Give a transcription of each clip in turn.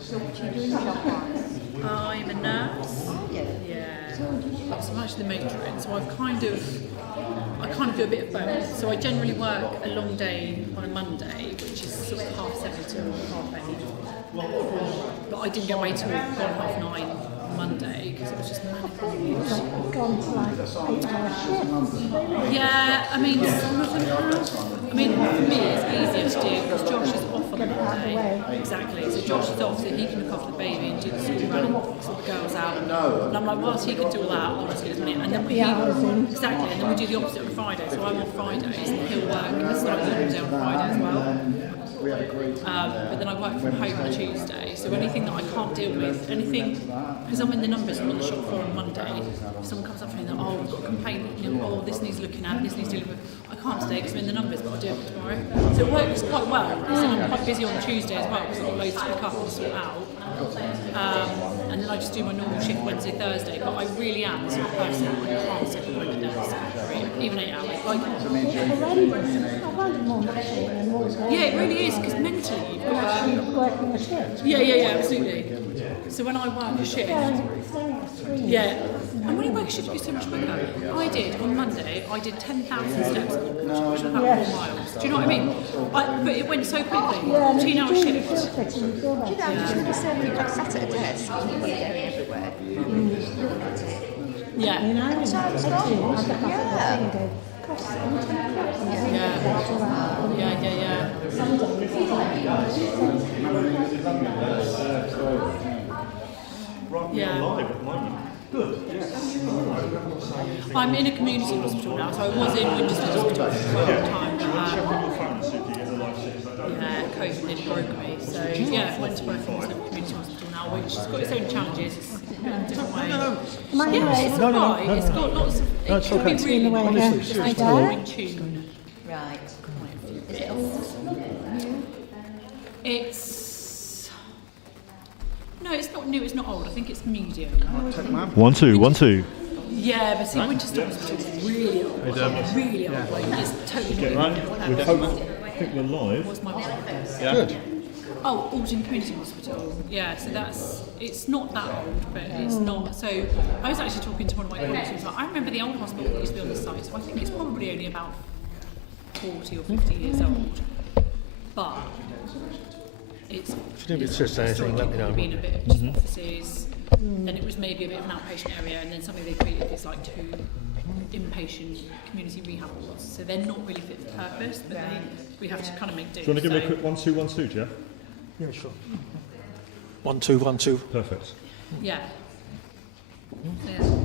So what do you do job-wise? I'm a nurse. Oh, yeah. Yeah. So I'm actually the matron, so I kind of do a bit of both. So I generally work a long day on a Monday, which is sort of 7:30 till 8:30. But I didn't get away till 9:30 on Monday because it was just manic. I've gone to like 8-hour shifts. Yeah, I mean, some of them have. I mean, for me, it's easier to do because Josh is off on a Monday. Exactly. So Josh is off, so he can look after the baby and do the school run and sort the girls out. And I'm like, whilst he can do all that, I'll just get his money. And then exactly, and then we do the opposite on Friday. So I'm off Fridays, and he'll work a slightly longer day on Friday as well. But then I work from home on a Tuesday, so anything that I can't deal with, anything, because I'm in the numbers on the shop floor on Monday, if someone comes up to me and oh, we've got a complaint, oh, this needs looking at, this needs dealing with, I can't today because I'm in the numbers, but I'll do it tomorrow. So it works quite well, because I'm quite busy on Tuesday as well, because I've got loads to pick up and sort out. And then I just do my normal shift Wednesday, Thursday, but I really am the sort of person I can't sit behind the desk for even 8 hours. Yeah, it really is, because mentally you've got working a shift. Yeah, absolutely. So when I work a shift, yeah, and when you work a shift, it's so much quicker. I did on Monday. I did 10,000 steps, which was about 4 miles. Do you know what I mean? But it went so quickly. 14-hour shift. You know, I was going to say, when you got sat at a desk, you were going everywhere. Yeah. Yeah. Live at the moment. Good. I'm in a community hospital now, so I was in Winchester Hospital for a long time. Yeah, COVID nearly broke me. So yeah, I went to work in a community hospital now, which has got its own challenges. It's a different way. Yeah, it's alright. It's got lots of. It can be really nice. Just need to go in tune. Right. Is it old? It's. No, it's not new, it's not old. I think it's medium. 1 2 1 2. Yeah, but see, Winchester Hospital is really old. Really old. Like, it's totally I think we're live. What's my wife? Yeah. Good. Oh, Alton Community Hospital. Yeah, so it's not that old, but it's not. So I was actually talking to one of my colleagues who was like, I remember the old hospital that used to be on the site, so I think it's probably only about 40 or 50 years old. But it's anything, let me know. Been a bit of just offices, then it was maybe a bit of an outpatient area, and then suddenly they created these like 2 inpatient community rehab wards. So they're not really fit for purpose, but we have to kind of make do. Do you want to give me a quick 1 2 1 2, Jeff? Yeah, sure. 1 2 1 2. Perfect. Yeah.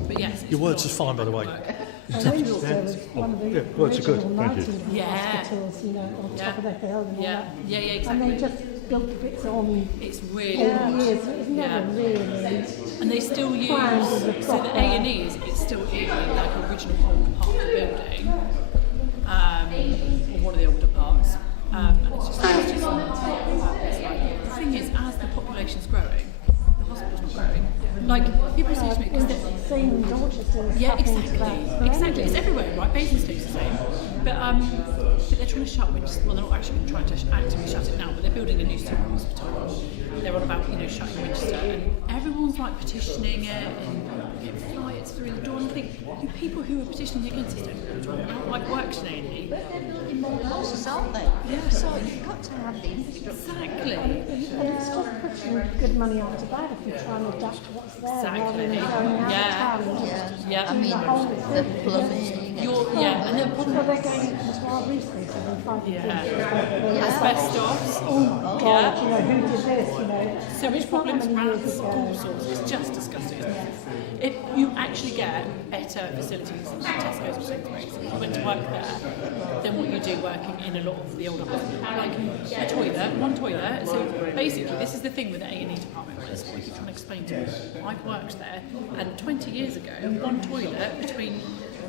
But yes. Your words are fine, by the way. Winchester was one of the words are good. original Thank you. 1900 hospitals, you know, on top of the hill and all that. Yeah, exactly. And they just built its own It's really years. It was never really. and they still use planned as a so the proper- A&E is it's still in like original old part of the building, or one of the older parts, and it's just it's like, the thing is, as the population's growing, the hospital's not growing. Like people say to me, because Same in Dorchester. yeah, exactly. It's everywhere, right? Basingstoke's the same, but they're trying to shut Winchester. Well, they're not actually trying to actively shut it down, but they're building a new super hospital. They're on about shutting Winchester, and everyone's like petitioning it and getting flights through the door. And I think the people who are petitioning against this don't know what we're talking about. Like works in A&E. But they're building more houses, aren't they? Yeah. So you've got to have the infrastructure. Exactly. And it's just putting good money onto that if you try and adapt to what's there rather than going out Yeah. of town. Yeah. I mean, the plumbing. And the Well, they're going into our resources and finding things. asbestos. Oh, God, you know, who did this, you know. Sewage It's not problems, many years rats, ago. all sorts. It's just disgusting, isn't it? If you actually get better facilities than Tesco's or Sainsbury's, if you went to work there, than what you do working in a lot of the older hospitals. Like a toilet, one toilet. So basically, this is the thing with the A&E department. This is what I keep trying to explain to you. I've worked there, and 20 years ago, one toilet between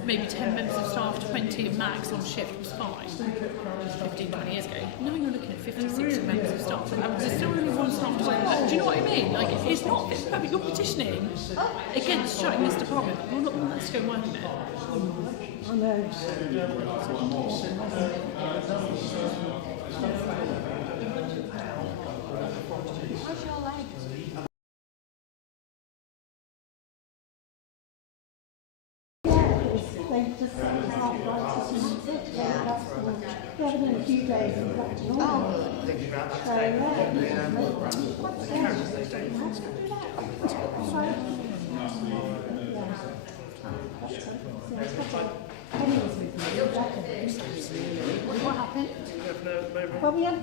maybe 10 members of staff, 20 max on shift was fine. 15, 20 years ago. Now you're looking at 50, 60 members of staff. There's still only one staff toilet. Do you know what I mean? Like, it's not fit for purpose. You're petitioning against shutting this department. You're not the one that's going to work in it. I know. just arthritis and that's it. That's all. We have it in a few days and back to normal. So, yeah. What's that? What happened? Well, we had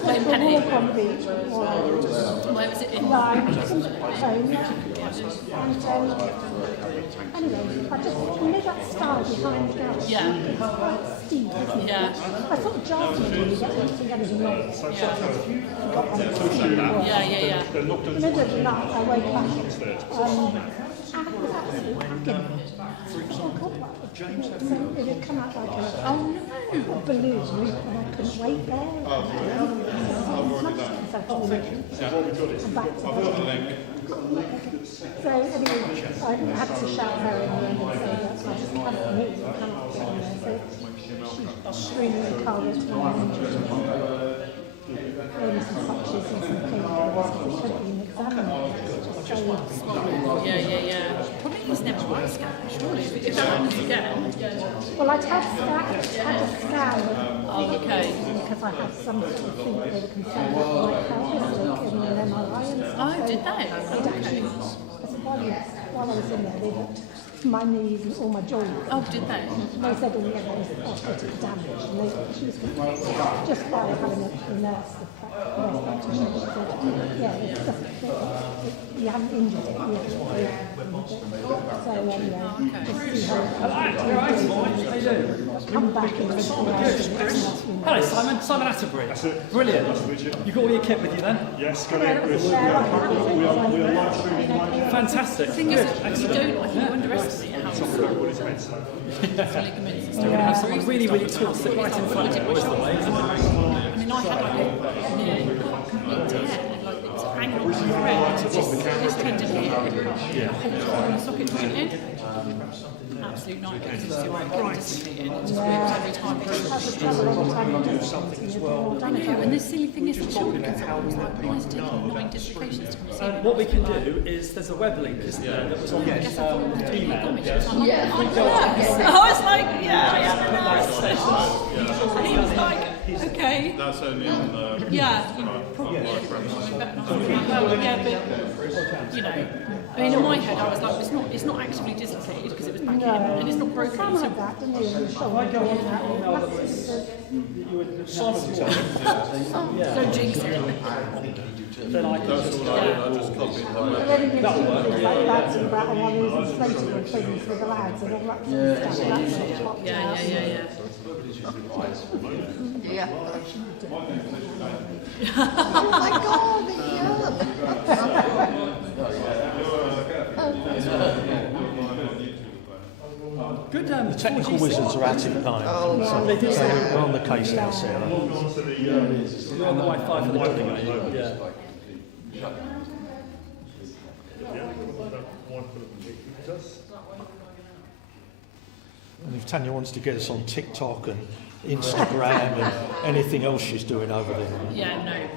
Playing penny. walk on the beach. Where was it in? Right, just home. And anyway, I just, you know that style behind the house? Yeah. It's quite steep, isn't it? Yeah. I thought Jarvis would get anything other than that. Yeah. In the middle of the night, I woke up. I was absolutely packing. So it had come out like a balloon, and I couldn't wait there. So anyway, I had to shout her in the end and say that I just can't move, I cannot get on there. So she screamed in the car with my angel. Some clutches and some painkillers because she hadn't been examined. Yeah. Probably he's never had a scan, surely. If that happens again. Well, I'd had a scan. Oh, okay. Because I had some sort of thing that they were concerned about my characteristic in an MRI and stuff. Oh, did they? Actually, while I was in there, they looked at my knees and all my joints. Oh, did they? And they said, oh yeah, there was arthritic damage. And she was just by having a nurse, the nurse practitioner, she said, yeah, it's just, you haven't injured it, you haven't injured it. So anyway, just see how come back in the Hello, Simon. Simon Atterbury. Brilliant. You got all your kit with you then? Yes, got it. We are live streaming live. Fantastic. The thing is, you don't, I think you underestimate how What it's meant to. ligaments and You're going to have stuff. someone really, really tall sit right in front of you, always the way, isn't it? I mean, I had like a near complete tear, like it was hanging on my throat, this tendon here, and the socket went in. Absolute nightmare, because it's like dislocated, and just ripped every time it goes. I know, and the silly thing is, the children can sometimes like, why is it taking 9 dislocations to come see me? What we can do is, there's a web link, isn't there, that was on the email. I was like, yeah, and he was like, okay. That's only on Yeah, you probably yeah, but you know, I mean, in my head, I was like, it's not actively dislocated because it was back in, and it's not broken. Some of that, didn't you? You shoulder going out. Don't jinx it. Then I can just just copied Then you get things like lads and brat and ones and slating and things with the lads and all that sort of stuff. That's all chopped out. Yeah. Oh my God, Good. The technical wizards are at it at night. So we're on the case now, Sarah. You're on the Wi-Fi for the building, are you? Yeah. And if Tanya wants to get us on TikTok and Instagram and anything else she's doing over there. Yeah, no.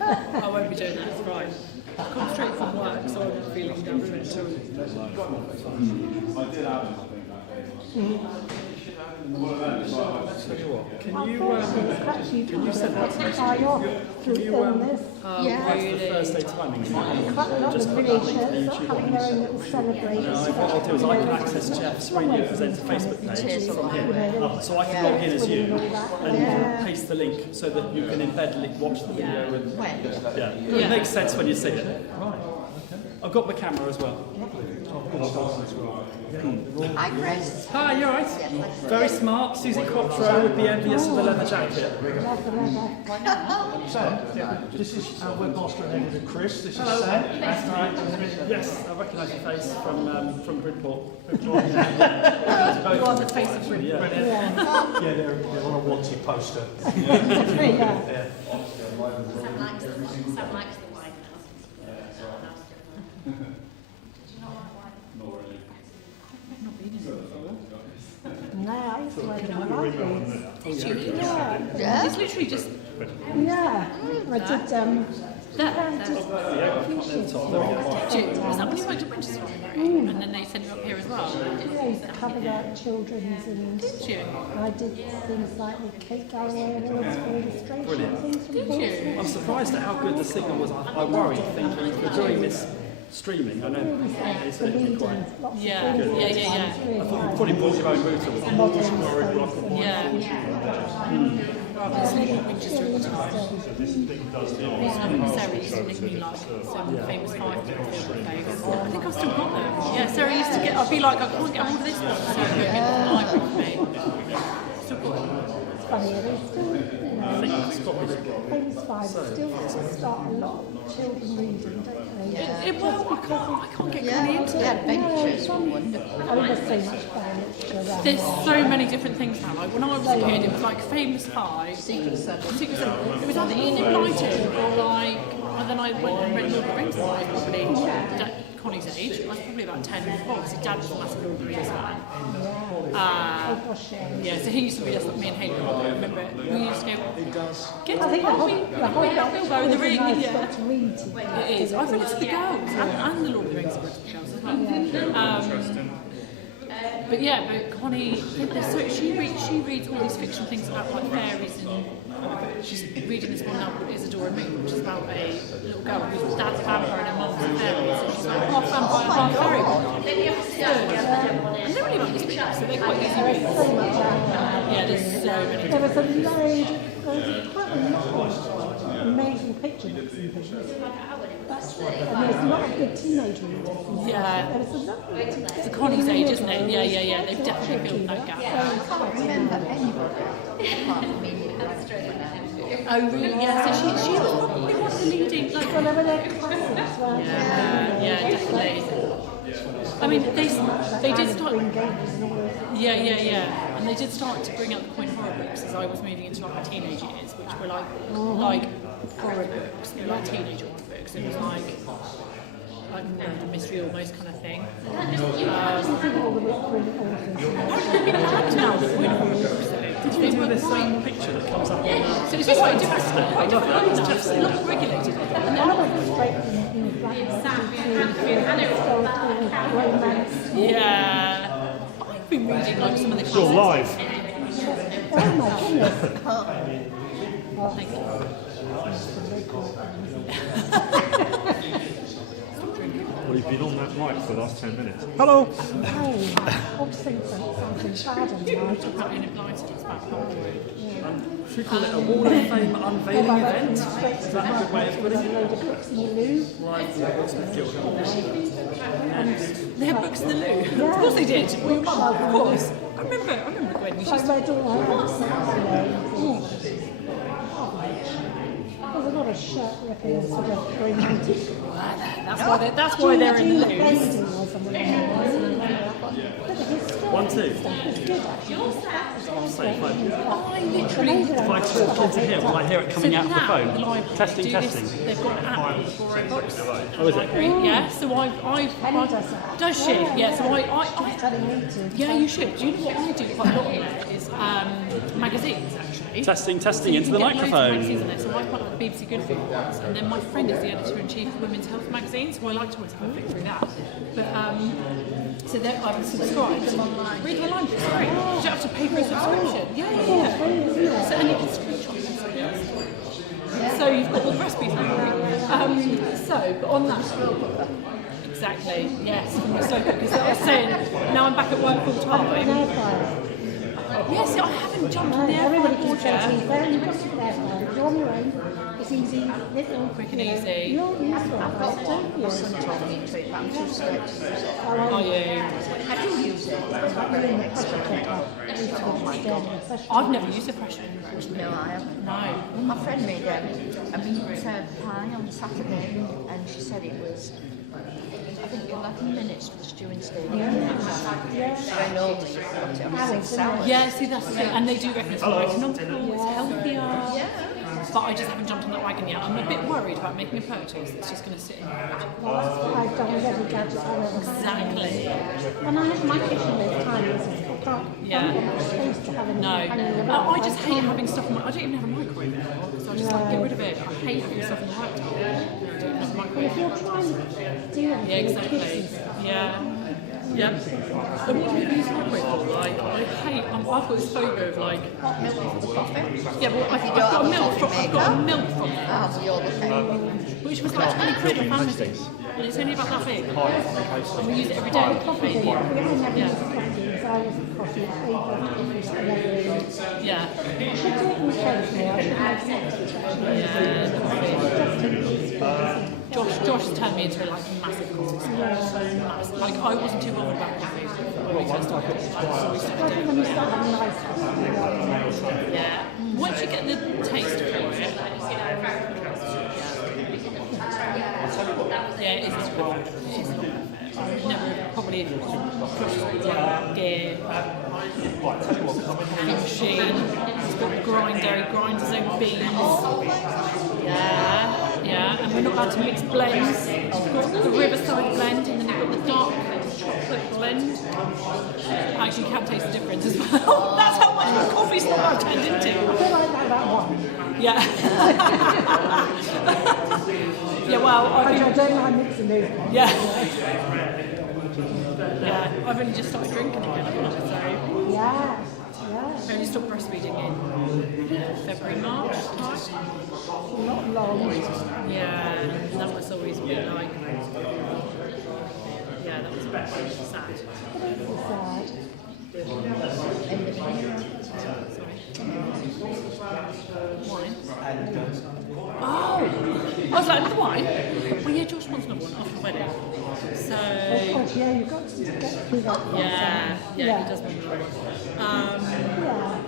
I won't be doing that, it's right. I come straight from work, so I'm feeling down for it too. Can you send that to me? Through illness. Thursday timing? Quite a lot of creators having their own little celebrations. What I'll do is I can access Jeff's Radio Presenter Facebook page from here. So I can log in as you and paste the link so that you can embed the link, watch the video. And, It makes sense when you see it. Right. I've got my camera as well. Hi, Chris. Hi, you alright? Very smart. Susie Quattro would be envious of the leather jacket. Sam, this is our webmaster and editor Chris. This is Sam. Yes, I recognise your face from Bridport. You are the face of Bridport. Yeah, they're on a wanted poster. Sam likes the White House. Did you not like White House? No, I used to work in the library. It's literally just Yeah, I did There. Just Did you? Was that when you went to Winchester? And then they sent you up here as well? I used to cover like children's and Did you? I did things like the Kate Galloway Awards for illustration Brilliant. things from Did you? Portsmouth. I'm surprised at how good the signal was. I worried, thinking if we're doing this streaming, I know it's The going to be leading, quite. lots Yeah, of things. yeah. I thought you probably brought your own router with you. Modern space and Yeah. Rather than sleeping at Winchester all the time. Sarah used to nick me like some famous 5 film things. I think I've still got them. Yeah, Sarah used to get, I'd be like, I can't get hold of this one, so I'd go get the library for me. Still got them. it's funny, there's still, you know, famous five still start a lot of children reading, don't they? I can't get Connie into Yeah, it. adventures were wonderful. I mean, there's so much furniture around. There's so many different things now. Like when I was a kid, it was like Famous Five, Secret Service. Secret Service. It was either Ian Blighted or like, and then I went and read Lord of the Rings. I was probably Connie's age. I was probably about 10 or 12. Obviously, Dad was a massive Lord of the Rings fan. Oh gosh, yeah. Yeah, so he used to be just like me and Haley. I remember it. We used to go, get I to think the whole Bilbo in the ring. nice Yeah. got to read to It is. I've read it to the girls and the Lord of the Rings. I've read it to the girls as well. But yeah, but Connie, she reads all these fiction things about like fairies, and she's reading this one now called Isadora Moon, which is about a little girl whose dad's a vampire and her mum's a fairy, so she's like half vampire, half fairy. And they're really like these books, so they're quite easy reads. so much out there. Yeah, there's so many. There was a load, there's quite a lot of amazing picture books and things. And there's a lot of good teenage readers. Yeah. There was a lot of It's Connie's age, isn't it? Yeah. They've definitely filled that gap. I can't remember anybody apart from me. Oh really? Yeah. So she was probably one of the leading. Like, Well, they were their classics, weren't they? yeah, definitely. I mean, they did start. Green Gables and all those. Yeah. And they did start to bring out the point horror books as I was moving into like my teenage years, which were like horror books. They were like teenage horror books. It was like murder mystery almost kind of thing. I think all the brilliant authors. They've been banned now, the point horror books. Did you do this picture that comes up on So it's just quite different. Quite different. It's not regulated. And I went straight in black historical romance. Yeah. I've been reading like some of the Still classics. live. Oh my goodness. Thank you. Well, you've been on that mic for the last 10 minutes. Hello. Oh, I was thinking something bad on the I've been invited to this back home. should we call it a Wall of Fame unveiling event? Is that a good way of putting There's a it? load of books in the loo. Like the Portsmouth Guild Hall Wall. They had books in the loo. Of course they did. Well, your mum, of course. I remember when we So I used to. read all her books. There's a lot of shirt ripping sort of romantic. That's why they're in the loo. Bending or something. But the historical 1, 2. stuff is good actually. So I literally. if I talk into here, will I hear it coming out of the now, phone? library, Testing, they do testing. This, they've got an app for borrowing books. Oh, is it? Library, yeah. So Penny does that. does she? Yeah. So I Telling me to. yeah, you should. Do you know what I do quite a lot on there is magazines actually. Testing, So testing you into can the get loads of microphone. magazines on there. So I quite like the BBC Good Food ones, and then my friend is the editor-in-chief of Women's Health magazine, so I like to always have a flick through that. But so I've subscribed. Read them online, it's great. You don't have to pay for a subscription. Yeah. So and you can screenshot them. So you've got all the recipes now. But on that. Exactly, yes. So because I was saying, now I'm back at work full time. Yes, I haven't jumped on the air Everybody board can say to yet. me, "Well, you've got to there, you're on your own. It's easy, little, Quick and you know, easy. You're useful, don't you?" Son told me to, but I'm too scared to use it. Are you? I do use it, but it's not very expensive. I've never used a pressure cooker. No, I haven't. No. My friend made a meat pie on Saturday, and she said it was, I think, 11 minutes for the stewing stage. I normally put it on a six hours. Yeah, see that's the thing, and they do reckon it's more economical, it's healthier. But I just haven't jumped on that wagon yet. I'm a bit worried about making a purchase that's just going to sit in the fridge. Well, that's what I've done with every gadget I've ever had. Exactly. And I have my kitchen this time, I can't Yeah. I'm not supposed to have anything No. hanging around. I just hate having stuff on my... I don't even have a microwave anymore, because I just like, get rid of it. I hate having stuff on the laptop. I don't have a Well, if microwave. you're trying to do anything Yeah, with kids and exactly. stuff, Yeah. Yeah. And what do you use microwave for? Like, I hate... I've got this phobia of like... Hot milk for the coffee. Yeah, well, I've don't got have a milk from... coffee I've got a maker? milk from Ah, so you're lucky. which was like 20 quid at Amazon. And it's only about that big. And we use it every day. coffee, we never Yeah. used to coffee, so I wasn't coffee, I was never Yeah. I should do it in the occasionally, I should have sex with actually. Yeah. Josh has turned me into like a massive coffee. Massive. Like I wasn't too bothered about coffee when we first started. I think when you start having nice coffee, Yeah. Once you get the taste for it, yeah, it is perfect. It's not perfect. I've never probably Josh gear, coffee machine. He's got grinds his own beans. Yeah, and we're not allowed to mix blends. We've got the Riverside blend and then we've got the dark chocolate blend. Actually, you can taste the difference as well. That's how much of a coffee snob I've turned into. I feel like that about one. Yeah. Yeah, well, I don't know how mixing those ones. Yeah. Yeah, I've only just started drinking again, so Yeah. I only stopped breastfeeding in February, March time. Not long. Yeah, and that was always been like, yeah, that was a bit sad. It's sad. Wine? Oh! I was like, another wine? Well, yeah, Josh wants another one after the wedding. So, Oh, yeah, you've got to get through that yeah, process. he does want another one.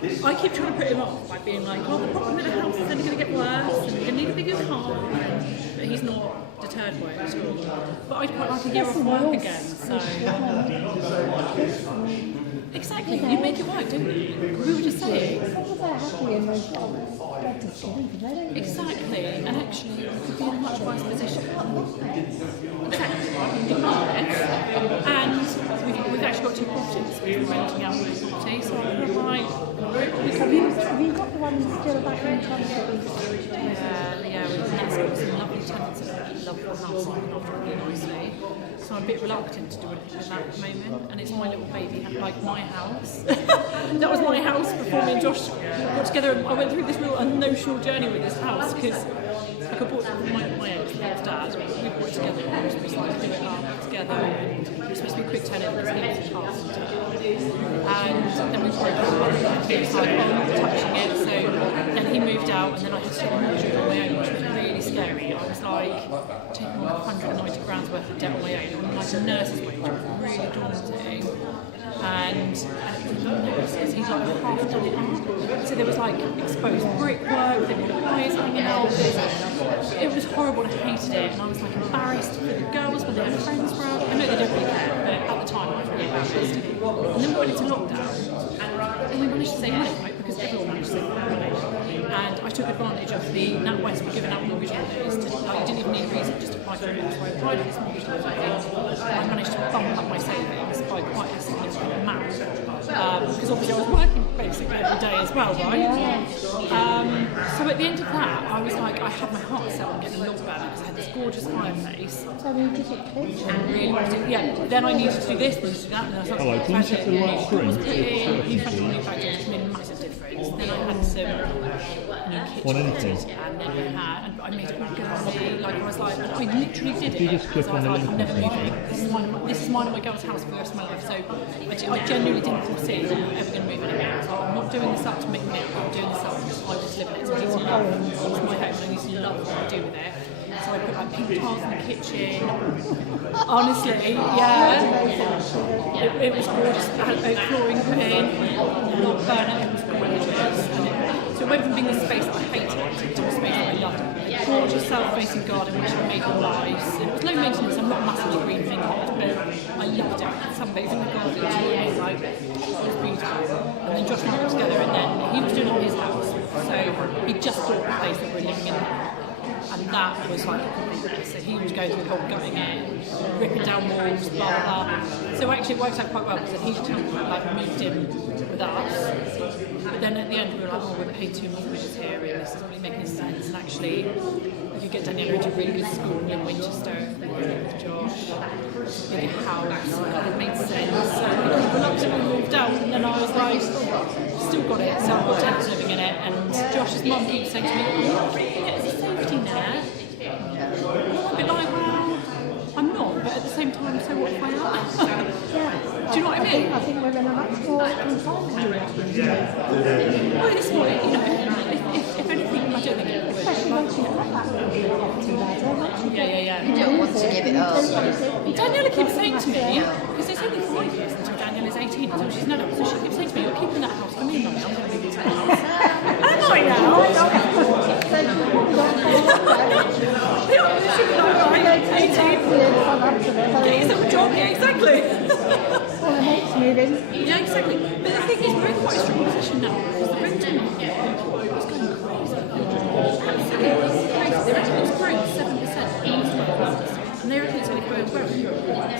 Yeah. I keep trying to put him off by being like, oh, the problem in the house is only going to get worse, and we're going to need a bigger car. But he's not deterred by it at all. But I'd quite like a year off work again, so. Exactly, you make it work, don't you? We were just saying. As long as they're happy and they've got a bed to sleep in, they don't Exactly, and actually you could be in a much worse position. Exactly, and we've actually got 2 properties. We're renting out one property, so we're like, Have you got the one still back in Chelmsford? yeah, we've got some lovely tenants that love the house and look after it really nicely. So I'm a bit reluctant to do anything with that at the moment, and it's my little baby, like my house. That was my house before me and Josh got together. I went through this real emotional journey with this house because I bought it from my ex-dad's dad. We bought it together and we were supposed to like do it up together, and we were supposed to be a quick tenant because he was passed. And then we broke up, and he was like, oh, I'm not touching it. So then he moved out, and then I had to take a mortgage on my own, which was really scary. I was like taking on 190 grand's worth of debt on my own, on like a nurse's wage. It was really daunting. And because he's like half done it up. So there was like exposed brickwork, there were wires hanging out. It was horrible and I hated it. And I was like embarrassed for the girls when they had friends around. I know they don't really care, but at the time I was really embarrassed. And then we went into lockdown and we managed to save money, right? Because everyone managed to save money. And I took advantage of the NatWest were giving out mortgage holidays to, like, you didn't even need a reason, just apply for it. So I applied for this mortgage holiday. I managed to bump up my savings by quite a significant amount. Because obviously I was working basically every day as well, right? So at the end of that, I was like, I had my heart set on getting a log burner because I had this gorgeous fireplace. So you did it quick. And really, yeah, then I needed to do this, then to do that, and I was like, Hello, can you check the right screen? was pretty, you found new factors, which made a massive difference. Then I had some new kitchen Want anything? and then we had, and I made it all girly, like I was like, I literally did it. You just click because I was on the like, link I'm never moving. This is mine and my girl's house for the rest of my life. So I genuinely didn't foresee that I'm ever going to move anywhere. I was like, I'm not doing this up to make money. I'm doing this up because I want to live in it. So I need to love it. It's my home and I need to love what I do with it. So I put like pink tiles in the kitchen. Honestly, yeah. It was gorgeous. I had oak flooring put in, log burner, it was gorgeous. So it went from being a space that I hated to a space that I loved. A gorgeous south-facing garden which I made nice. It was low maintenance, I'm not massively green thing, but I loved it. Sunbathing in the garden, it was like, it was beautiful. And then Josh and I got together and then he was doing it in his house. So he just bought the place that we're living in. And that was like a complete mess. So he was going through the whole gutting it, ripping down walls, blah blah blah. So actually actually it worked out quite well because then he just like moved in with us. But then at the end we were like, oh, we're paying 2 mortgages here and this isn't really making sense. And actually, you could get Danielle into a really good school in Winchester with Josh, big house, it made sense. So we reluctantly moved out, and then I was like, still got it, so I've got tenants living in it. And Josh's mum keeps saying to me, oh, it's a safety net. I'm a bit like, well, I'm not, but at the same time, so what if I am? Do you know what I mean? I think we're in a much more controlled Well, it's more, you know, if anything, I don't think it would. especially once you've got that little bit of property ladder, once you Yeah. You don't want to give it up. Daniela keeps saying to me, because it's only 5 years until Daniela is 18, so she's not up, so she keeps saying to me, you're keeping that house for me, Mummy, I'm going to leave it to you. Am I now? Yeah, 18. Get yourself a job, yeah, exactly. all the mates moving. Yeah, exactly. But the thing is, we're in quite a strong position now, because the rental market is going crazy. Absolutely crazy. The rental is growing 7% in most markets, and they reckon it's going to go as well.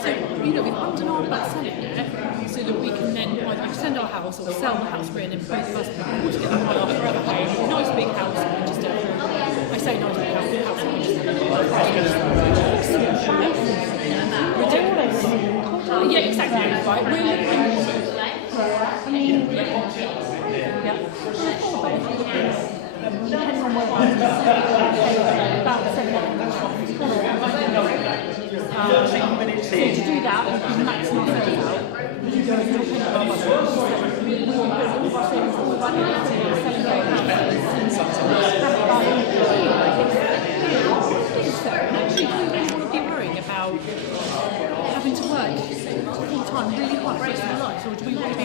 So, you know, we've underlined about selling it, so that we can then either extend our house or sell the house we're in, and both of us can all together buy our forever home, a nice big house, and just I say nice big house, and just ridiculous. Yeah, exactly. Right. We're looking. I mean, depending on where about 7 so to do that, we max our sales out. We go and depend on our budget. We can put all of our savings, all of our money into selling great houses and have it actually, do we want to be worrying about having to work full time, really hard for the rest of our lives, or do we want to be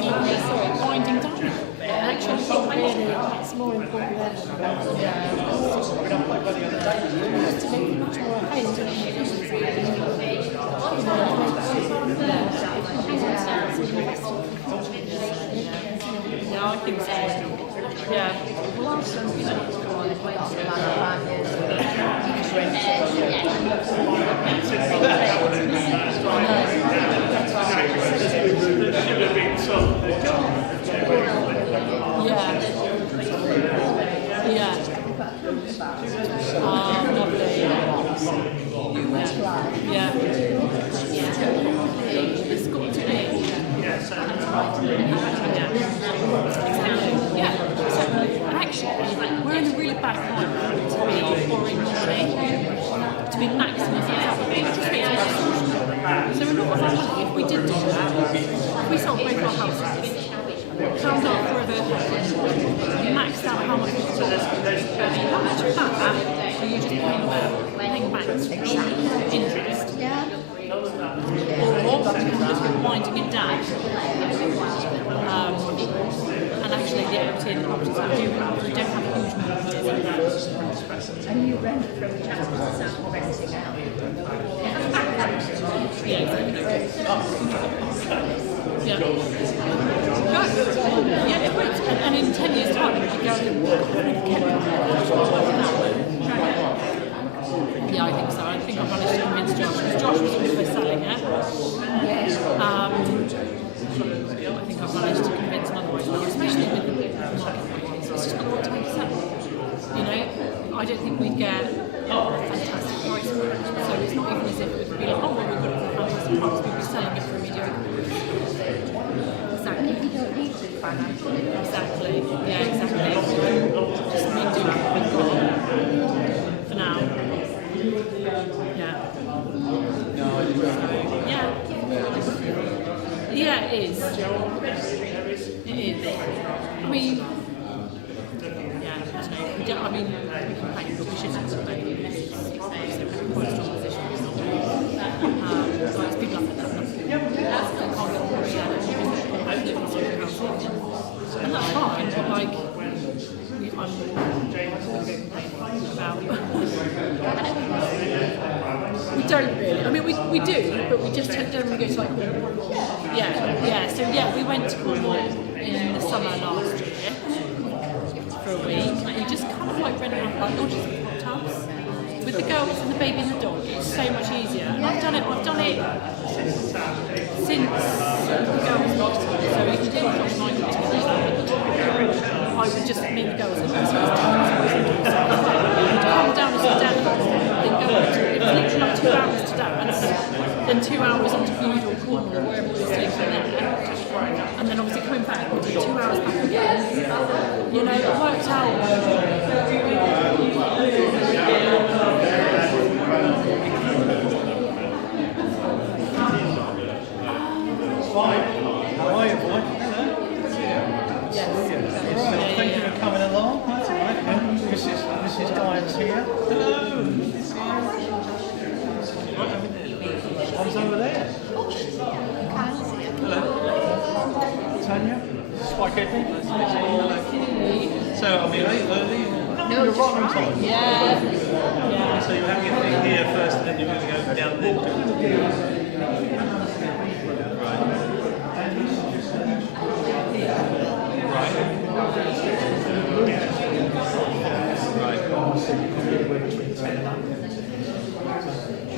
winding down a little bit? And actually, really, it's more important than just to make much more home to yeah, I think so. Yeah. It's got to be. And actually, we're in a really bad climate to be borrowing money, to be maximising so we're not with our money. If we did do that, if we sold both our houses, found out forever, maxed out how much we could afford. How much of that are you just paying back interest? Yeah. Or just winding it down. And actually the equity in the properties we don't have a huge mortgages. And you rent from just renting out. Yeah, exactly. Yeah. Yeah, it works. And in 10 years' time, we could go and get yeah, I think so. I think I've managed to convince Josh, because Josh was also selling it. I think I've managed to convince him otherwise, especially with the market. So it's just not the right time to sell. You know, I don't think we'd get a fantastic price for it. So it's not even as if it would be like, oh, well, we've got it for a fantastic price, we'd be selling it for a mediocre. Exactly. You don't need to financially. Exactly. Yeah, exactly. Just redo what we've got for now. Yeah. Yeah, it is. It is. I mean, yeah, I don't know. I mean, we complain, but we shouldn't have to complain. It's quite a strong position. So it's people like that. And that's fine, but like, we don't really. I mean, we do, but we just generally go to like Cornwall. Yeah. So yeah, we went to Cornwall in the summer last year for a week. We just kind of like rented out like lodges and hot tubs with the girls and the baby and the dog. It's so much easier. And I've done it since backwards and 2 hours back again. You know, it worked out. How are you, boy? Hello. Right, thank you for coming along. That's all right. Mrs. Guines here. Hello. One's over there. Hello. Tanya. Spaghetti. Hello. So, are we late, early? No, you're right on time. Yeah. So you have your thing here first, and then you're going to go down there.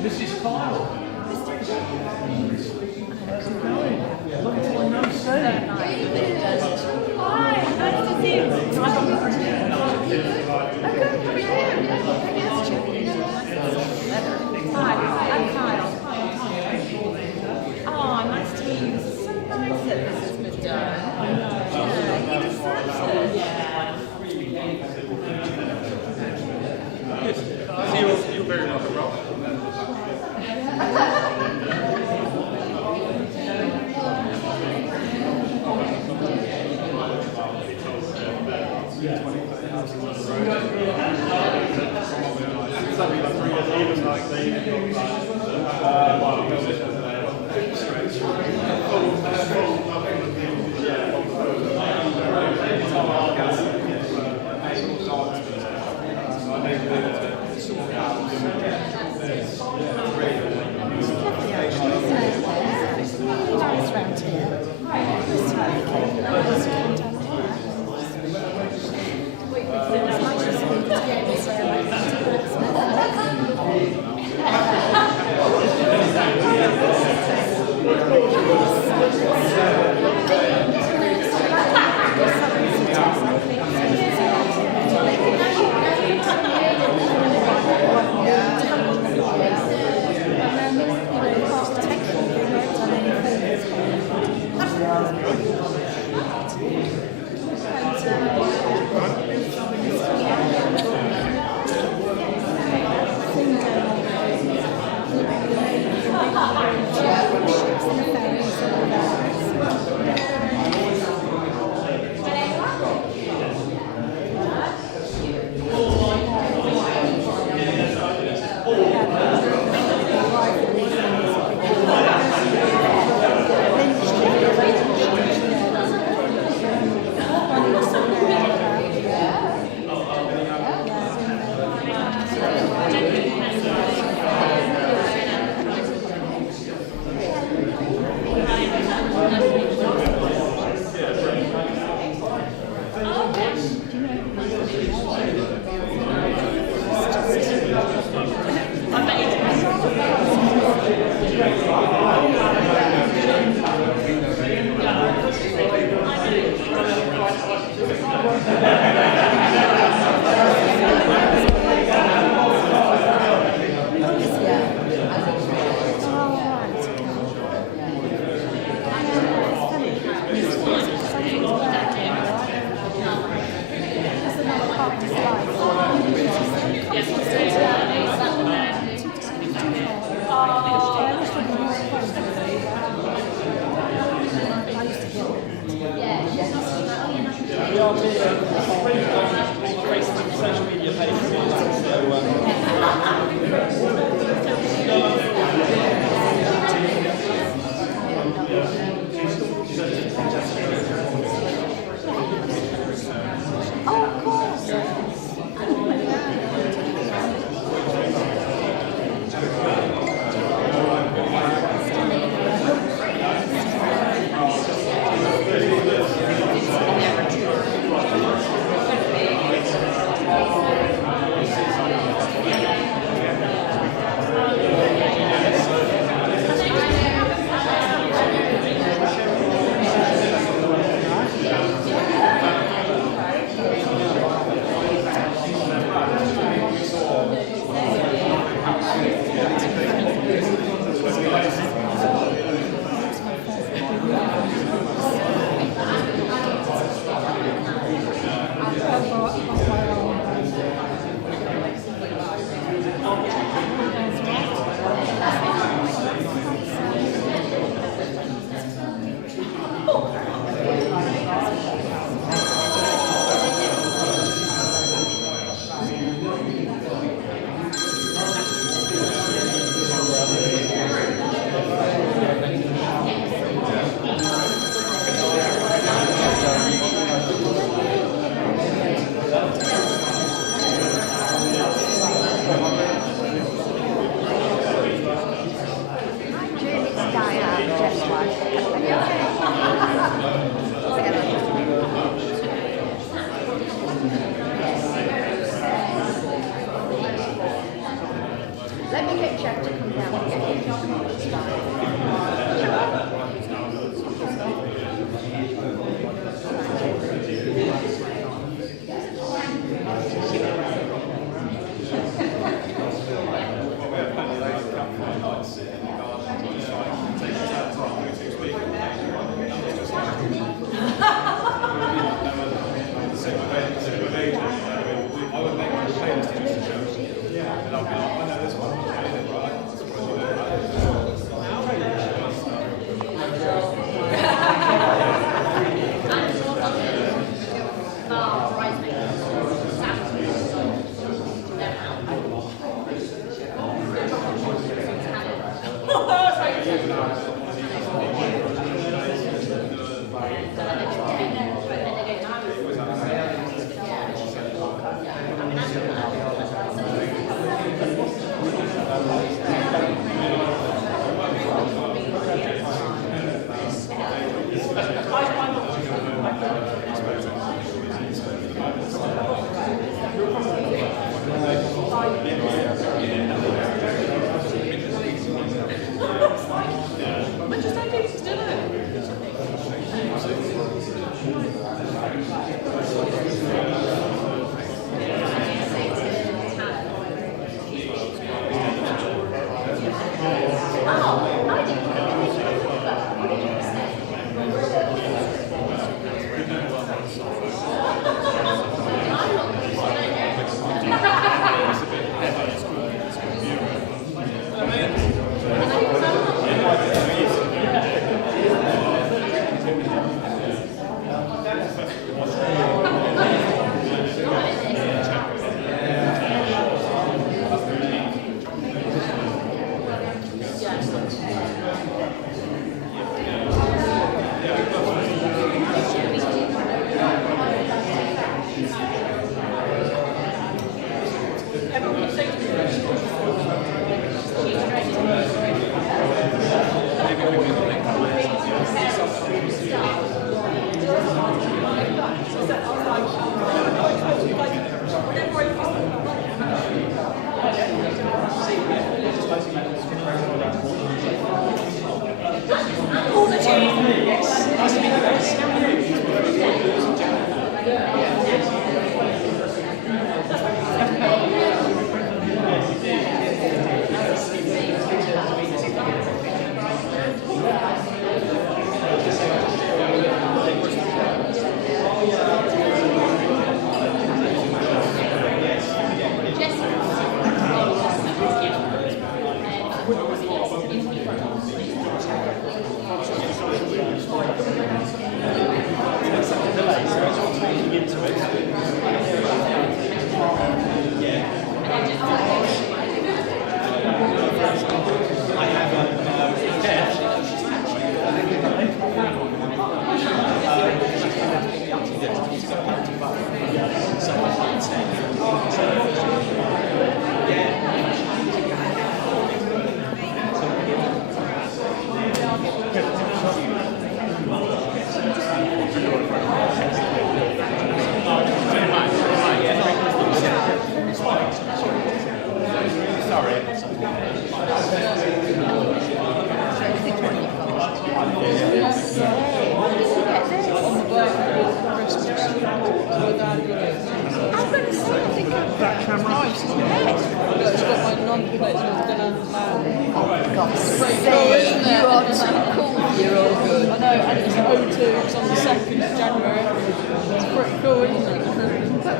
Mrs. Kyle. How's it going? Long time no see. Hi, nice to see you. Hi, I'm Kyle. Oh, nice to meet you. This is so nice that this has been done. Yeah, you deserve it. Yes. So you're very rock and roll. Nice round here.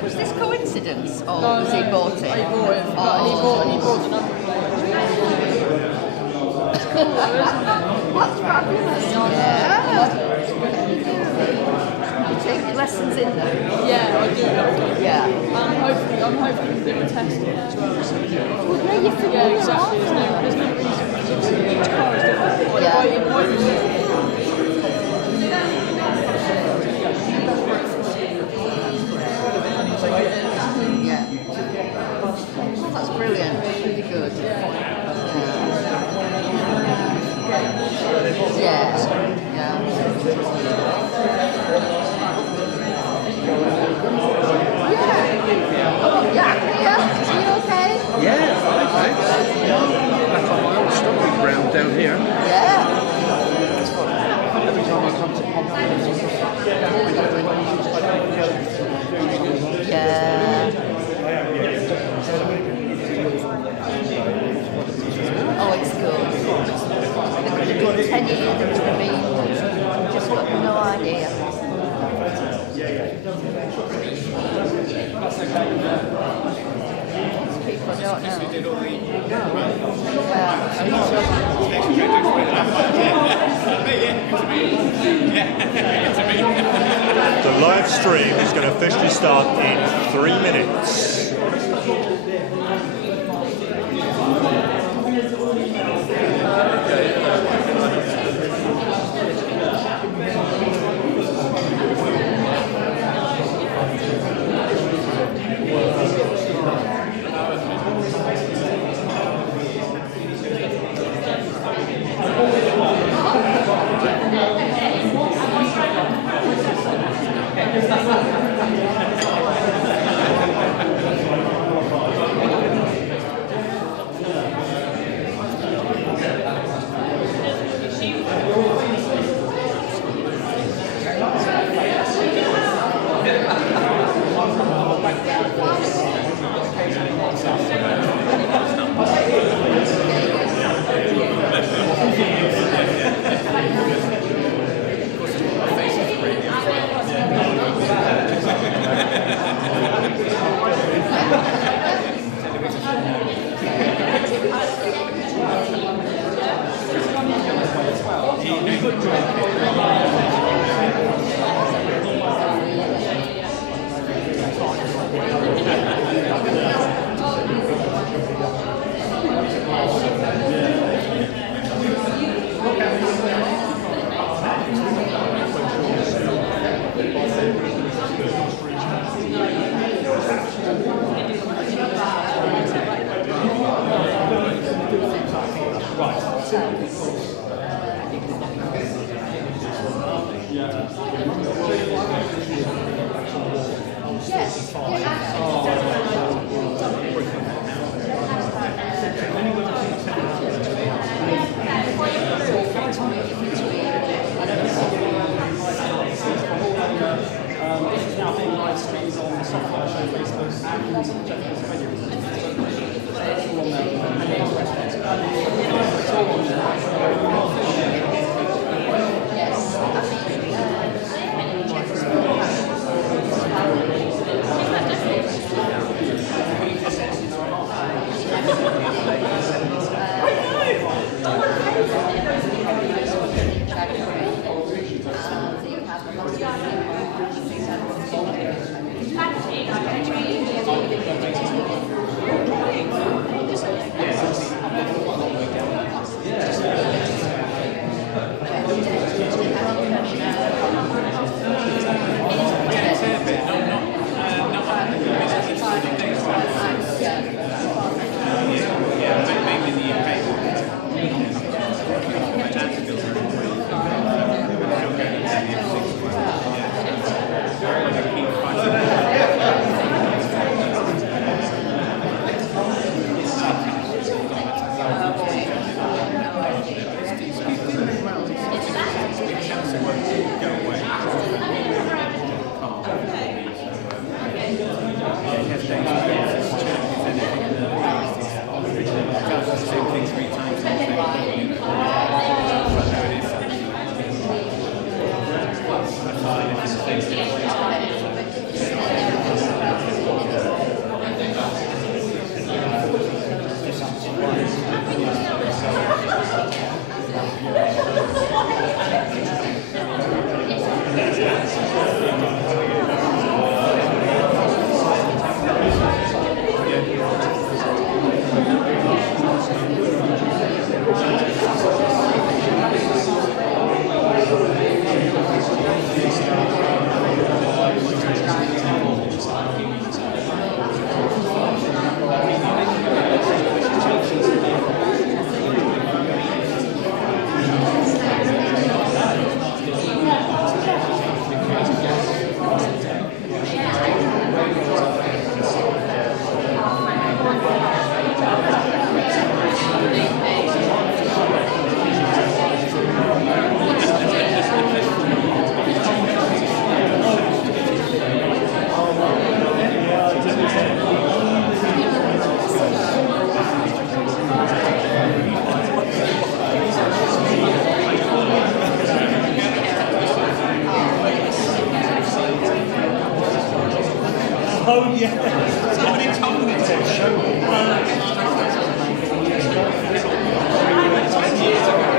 Was this coincidence, or was he bought it? He bought it, but he bought the number plate. It's cool though, isn't it? That's fabulous. Yeah. You take your lessons in there? Yeah, I do. Yeah. I'm hoping to do a test in it as well. So. Well, yeah, you think Yeah, exactly. There's no reason to do it. Each car is different. Yeah. Yeah. That's brilliant. Really good. Yeah. Yeah. Oh, yeah. Yeah. Are you okay? Yeah, fine, thanks. Back on my old stomping ground down here. Yeah. Every time I come to Yeah. Oh, it's good. There could have been 10 years, there could have been, just got no idea. People don't know. The live stream is going to officially start in 3 minutes. Oh yeah. Somebody told me to show me. 20 years ago.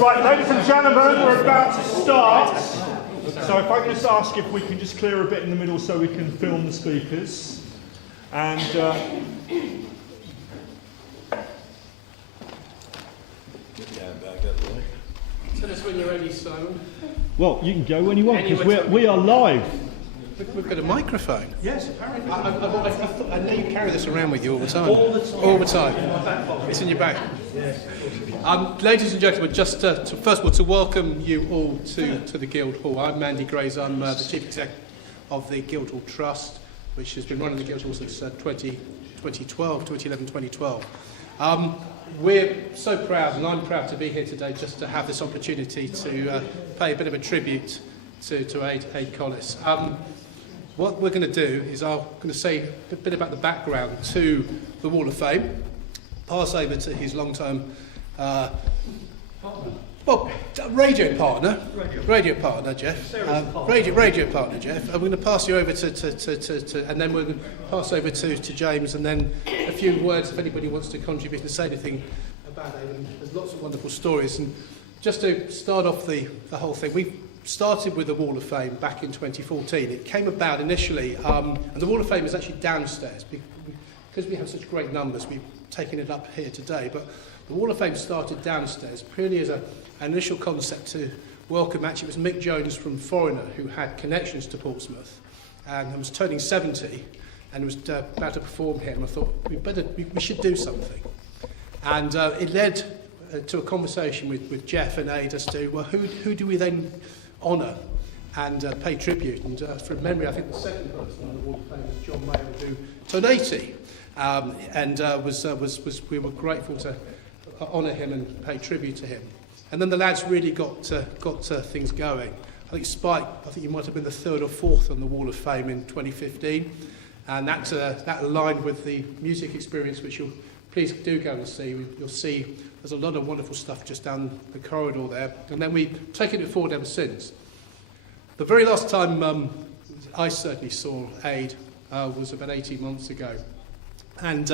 Right, ladies and gentlemen, we're about to start. So if I can just ask if we can just clear a bit in the middle so we can film the speakers. And Tell us when you're ready, Simon. well, you can go when you want because we are live. We've got a microphone. Yes, apparently. I know you carry this around with you all the time. All the time. It's in your bag. Ladies and gentlemen, just first of all, to welcome you all to the Guild Hall. I'm Mandy Grays. I'm the Chief Exec of the Guild Hall Trust, which has been running the Guild Hall since 2012. We're so proud, and I'm proud to be here today just to have this opportunity to pay a bit of a tribute to Adrian Collis. What we're going to do is I'm going to say a bit about the background to the Wall of Fame, pass over to his long-term radio partner, Jeff. Radio partner, Jeff. I'm going to pass you over to and then we're going to pass over to James, and then a few words if anybody wants to contribute and say anything about it. There's lots of wonderful stories, and just to start off the whole thing, we started with the Wall of Fame back in 2014. It came about initially, and the Wall of Fame is actually downstairs because we have such great numbers. We've taken it up here today, but the Wall of Fame started downstairs purely as an initial concept to welcome. Actually, it was Mick Jones from Foreigner who had connections to Portsmouth and was turning 70 and was about to perform here. And I thought we should do something, and it led to a conversation with Jeff and Aid as to well, who do we then honour and pay tribute. And from memory, I think the second person on the Wall of Fame was John Mayer, who turned 80, and we were grateful to honour him and pay tribute to him. And then the lads really got things going. I think Spike, you might have been the third or fourth on the Wall of Fame in 2015, and that aligned with the music experience, which you'll please do go and see. You'll see there's a lot of wonderful stuff just down the corridor there, and then we've taken it forward ever since. The very last time I certainly saw Aid was about 18 months ago, And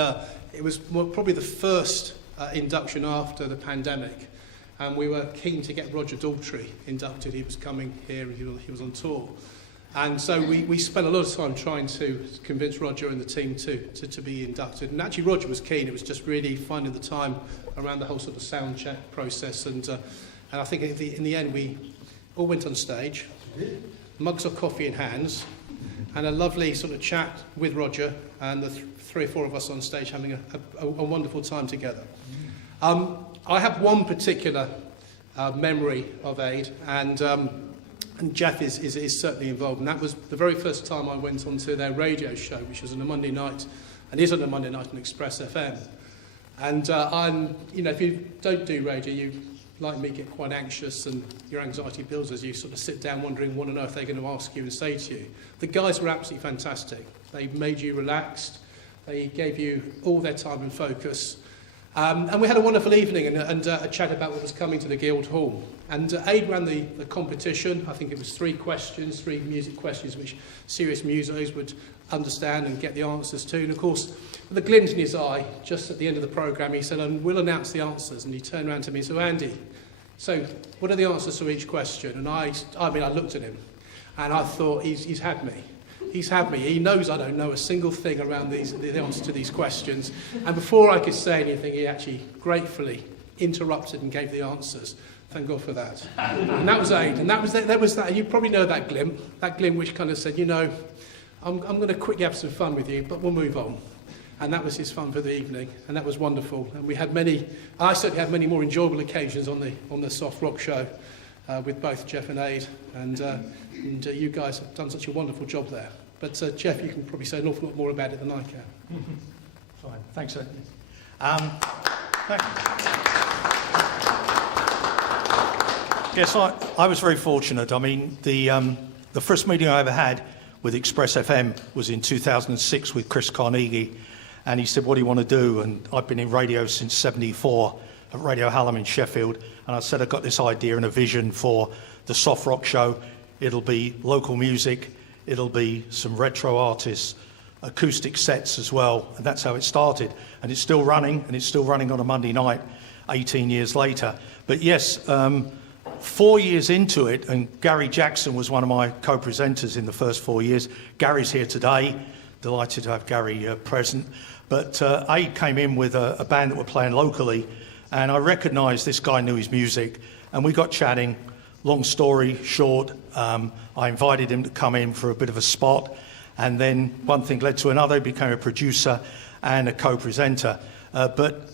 it was probably the first induction after the pandemic. And we were keen to get Roger Daltrey inducted. He was coming here, he was on tour. And so we spent a lot of time trying to convince Roger and the team to be inducted. And actually Roger was keen. It was just really finding the time around the whole sort of sound check process. And I think in the end we all went on stage, mugs of coffee in hands, and a lovely sort of chat with Roger and the 3 or 4 of us on stage having a wonderful time together. I have one particular memory of Aid, and Jeff is certainly involved, and that was the very first time I went onto their radio show, which was on a Monday night, and is on a Monday night on Express FM. And if you don't do radio, you, like me, get quite anxious, and your anxiety builds as you sort of sit down wondering what on earth they're going to ask you and say to you. The guys were absolutely fantastic. They made you relaxed. They gave you all their time and focus. And we had a wonderful evening and a chat about what was coming to the Guild Hall. And Aid ran the competition. I think it was 3 music questions, which serious musos would understand and get the answers to. And of course, with a glint in his eye, just at the end of the programme, he said, and we'll announce the answers. And he turned around to me and said, Andy, so what are the answers to each question? And I looked at him and I thought, he's had me. He's had me. He knows I don't know a single thing around the answers to these questions. And before I could say anything, he actually gratefully interrupted and gave the answers. Thank God for that. And that was Aid. And that was that. You probably know that glint which kind of said, I'm going to quickly have some fun with you, but we'll move on. And that was his fun for the evening, and that was wonderful. And I certainly had many more enjoyable occasions on the Soft Rock show with both Jeff and Aid. And you guys have done such a wonderful job there. But Jeff, you can probably say an awful lot more about it than I can. Fine. Thanks, Ed. Yes, I was very fortunate. I mean, the first meeting I ever had with Express FM was in 2006 with Chris Carnegie, and he said, what do you want to do? And I've been in radio since 74 at Radio Hallam in Sheffield, and I said, I've got this idea and a vision for the Soft Rock show. It'll be local music, it'll be some retro artists, acoustic sets as well, and that's how it started. And it's still running, on a Monday night, 18 years later. But yes, 4 years into it, and Gary Jackson was one of my co-presenters in the first 4 years. Gary's here today, delighted to have Gary present. But Aid came in with a band that were playing locally, and I recognised this guy knew his music, and we got chatting. Long story short, I invited him to come in for a bit of a spot, and then one thing led to another. He became a producer and a co-presenter. But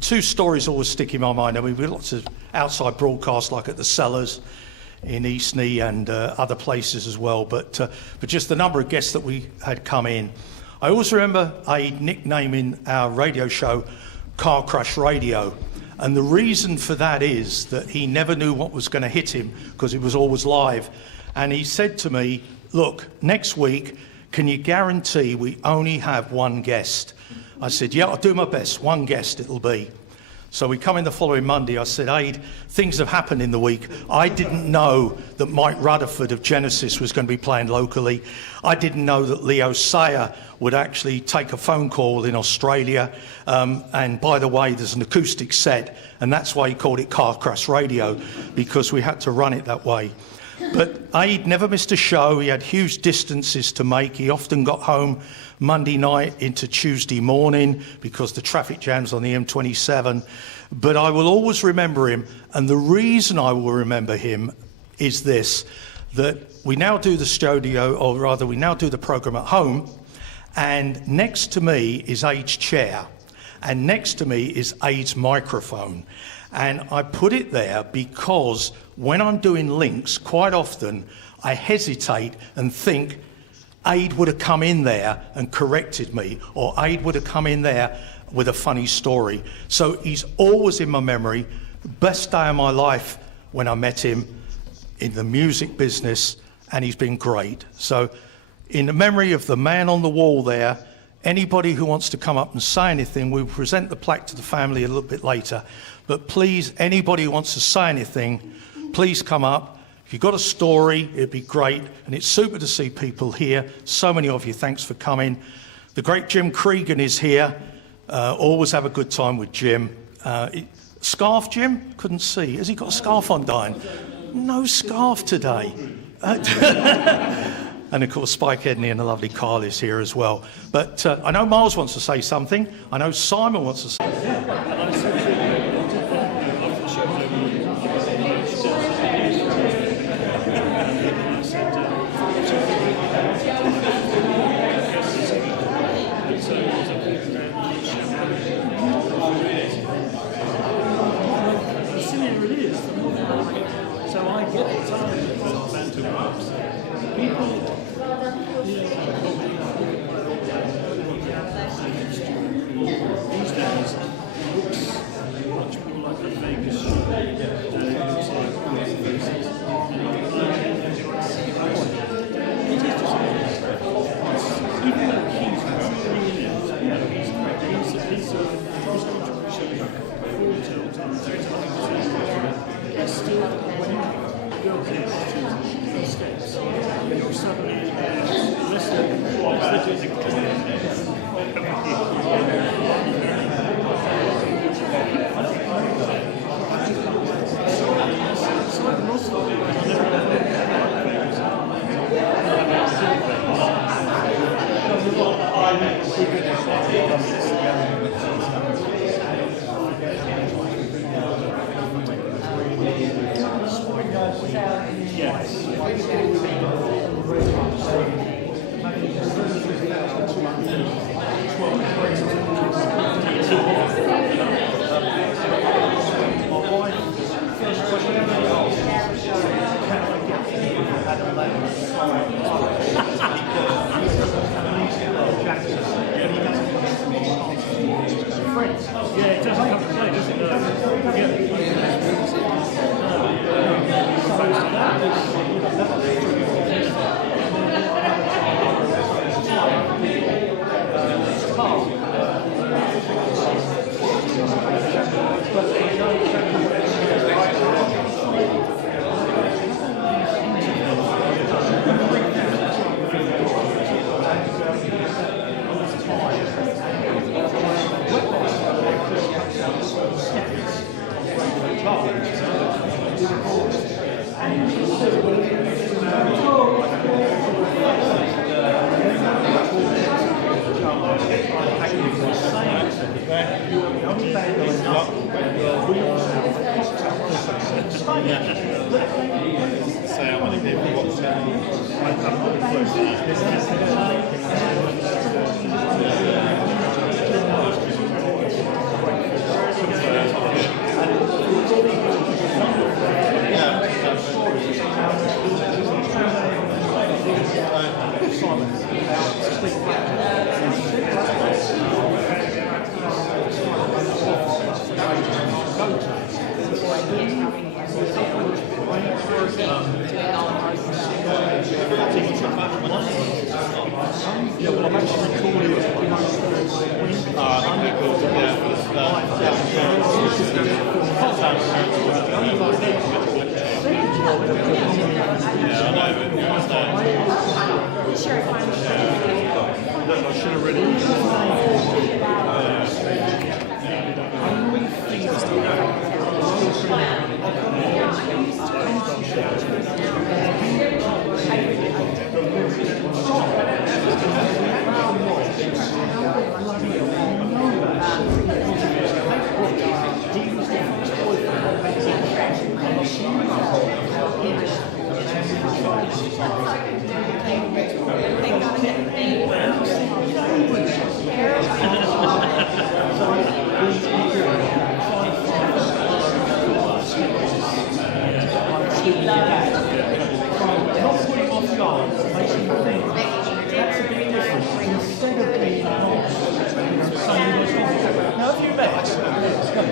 2 stories always stick in my mind. I mean, we had lots of outside broadcasts, like at the Cellars in Eastney and other places as well. But just the number of guests that we had come in. I always remember Aid nicknaming our radio show Car Crash Radio. And the reason for that is that he never knew what was going to hit him because it was always live. And he said to me, look, next week, can you guarantee we only have 1 guest? I said, yeah, I'll do my best. 1 guest it'll be. So we come in the following Monday. I said, Aid, things have happened in the week. I didn't know that Mike Rutherford of Genesis was going to be playing locally. I didn't know that Leo Sayer would actually take a phone call in Australia. And by the way, there's an acoustic set, and that's why he called it Car Crash Radio, because we had to run it that way. But Aid never missed a show. He had huge distances to make. He often got home Monday night into Tuesday morning because the traffic jams on the M27. But I will always remember him, and the reason I will remember him is this, that we now do the studio, or rather we now do the programme at home, and next to me is Aid's chair, and next to me is Aid's microphone. And I put it there because when I'm doing links, quite often I hesitate and think Aid would have come in there and corrected me, or Aid would have come in there with a funny story. So he's always in my memory. The best day of my life when I met him in the music business, and he's been great. So in the memory of the man on the wall there, anybody who wants to come up and say anything, we'll present the plaque to the family a little bit later. But please, anybody who wants to say anything, please come up. If you've got a story, it'd be great. And it's super to see people here. So many of you, thanks for coming. The great Jim Cregan is here. Always have a good time with Jim. Scarf, Jim? Couldn't see. Has he got a scarf on, Diane? No scarf today. And of course, Spike Edney and the lovely Carl is here as well. But I know Miles wants to say something. I know Simon wants to say something. So I get the time for banter groups. People, these days, books much more like a Vegas show. Even though he's really in it, you know, he's still, when you go here to these steps, you're suddenly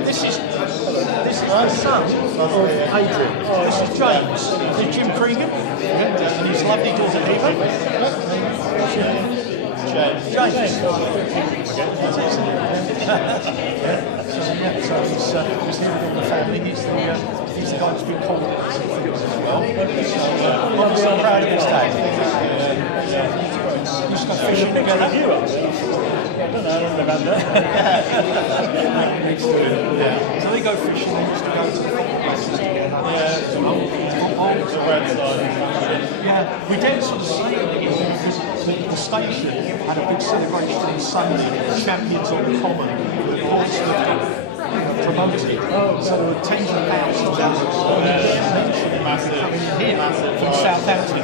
This is the son of Adrian. This is James. This is Jim Cregan. And his lovely daughter Eva. James. So he's here with all the family. He's the guy who's been called as well. So obviously proud of his dad. used to go fishing together. You are? I don't know, I don't remember. So they go fishing, they used to go to the football places together. Yeah, we did sort of say that because the station had a big celebration on Sunday, Champions on the Common, with Portsmouth promoted. So there were tens of thousands of massive from Southampton.